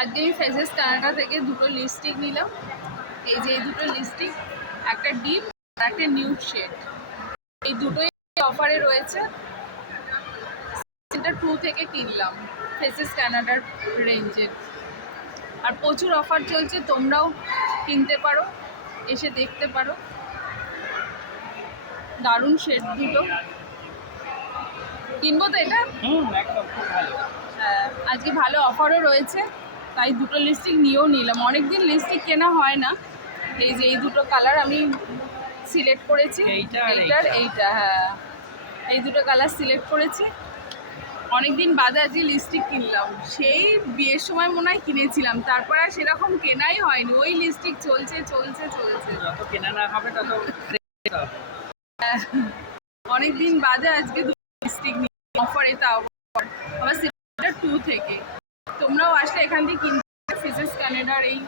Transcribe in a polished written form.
আজকে আমি phases Canada থেকে দুটো লিপস্টিক নিলাম। এই যে এই দুটো লিপস্টিক, একটা ডিপ আর একটা নিউড শেড, এই দুটোই অফারে রয়েছে। সেটা 2 থেকে কিনলাম ফেজেস কানাডার রেঞ্জের, আর প্রচুর অফার চলছে, তোমরাও কিনতে পারো, এসে দেখতে পারো। দারুণ শেড দুটো, কিনবো তো এটা। একদম খুব ভালো। আজকে ভালো অফারও রয়েছে, তাই দুটো লিপস্টিক নিয়েও নিলাম। অনেকদিন লিপস্টিক কেনা হয় না। এই যে এই দুটো কালার আমি সিলেক্ট করেছি, এইটা হ্যাঁ, এই দুটো কালার সিলেক্ট করেছি। অনেকদিন বাদে আজকে লিপস্টিক কিনলাম, সেই বিয়ের সময় মনে হয় কিনেছিলাম, তারপর আর সেরকম কেনাই হয়নি। ওই লিপস্টিক চলছে চলছে চলছে, যত কেনা না হবে তত অনেকদিন বাদে আজকে দুটো লিপস্টিক নিই অফারে, তাও আবার সেটা 2 থেকে। তোমরাও আসলে এখান থেকে কিনতে ফেজেস কানাডার এই